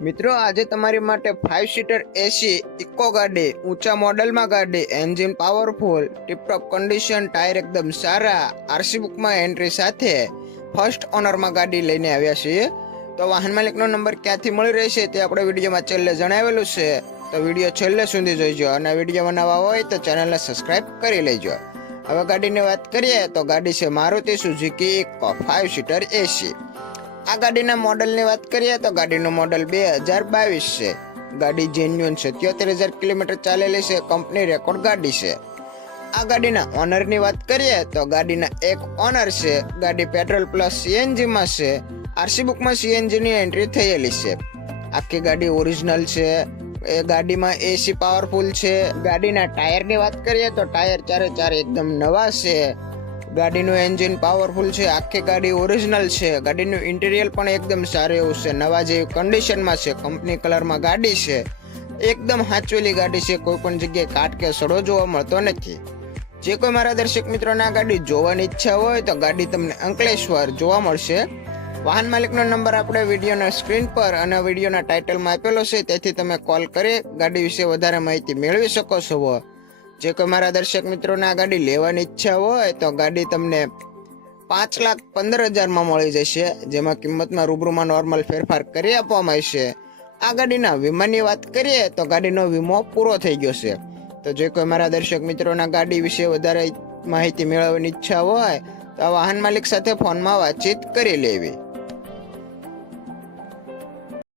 મિત્રો આજે તમારી માટે 5 સીટર એસી ઇકો ગાડી, ઊંચા મોડેલમાં ગાડી, engine powerful, tiptop condition, tyre એકદમ સારા, આરસી બુકમાં એન્ટ્રી સાથે ફર્સ્ટ ઓનરમાં ગાડી લઈને આવ્યા છીએ. તો વાહન માલિકનો નંબર ક્યાંથી મળી રહેશે તે આપણે વિડીયોમાં છેલ્લે જણાવેલું છે, તો વિડીયો છેલ્લે સુધી જોઈજો અને વિડીયોમાં નવા હોય તો ચેનલને સબસ્ક્રાઇબ કરી લેજો. હવે ગાડીની વાત કરીએ તો ગાડી છે Maruti Suzuki Eco 5 seater AC. આ ગાડીના મોડલની વાત કરીએ તો ગાડીનું મોડલ 2022 છે. ગાડી જેન્યુઅન 77,000 કિલોમીટર ચાલેલી છે. કંપની રેકોર્ડ ગાડી છે. આ ગાડીના ઓનરની વાત કરીએ તો ગાડીના એક ઓનર છે. ગાડી પેટ્રોલ પ્લસ સીએનજીમાં છે. આરસી બુકમાં સીએનજીની એન્ટ્રી થયેલી છે. આખી ગાડી ઓરિજિનલ છે. એ ગાડીમાં એસી પાવરફુલ છે. ગાડીના ટાયરની વાત કરીએ તો ટાયર ચારે એકદમ નવા છે. ગાડીનું એન્જિન પાવરફુલ છે. આખી ગાડી ઓરિજિનલ છે. ગાડીનું ઇન્ટિરિયર પણ એકદમ સારું એવું છે. નવા જેવી કન્ડિશનમાં છે. કંપની કલરમાં ગાડી છે. એકદમ હાચવેલી ગાડી છે. કોઈ પણ જગ્યાએ કાટ કે સડો જોવા મળતો નથી. જે કોઈ મારા દર્શક મિત્રોને આ ગાડી જોવાની ઈચ્છા હોય તો ગાડી તમને અંકલેશ્વર જોવા મળશે. વાહન માલિકનો નંબર આપણે વિડીયોના સ્ક્રીન પર અને વિડીયોના ટાઇટલમાં આપેલો છે, તેથી તમે કોલ કરી ગાડી વિશે વધારે માહિતી મેળવી શકો છો. જે કોઈ મારા દર્શક મિત્રોને આ ગાડી લેવાની ઈચ્છા હોય તો ગાડી તમને 5,15,000માં મળી જશે, જેમાં કિંમતમાં રૂબરૂમાં નોર્મલ ફેરફાર કરી આપવામાં આવશે. આ ગાડીના વીમાની વાત કરીએ તો ગાડીનો વીમો પૂરો થઈ ગયો છે. તો જે કોઈ મારા દર્શક મિત્રોના ગાડી વિશે વધારે માહિતી મેળવવાની ઈચ્છા હોય તો વાહન માલિક સાથે ફોનમાં વાતચીત કરી લેવી.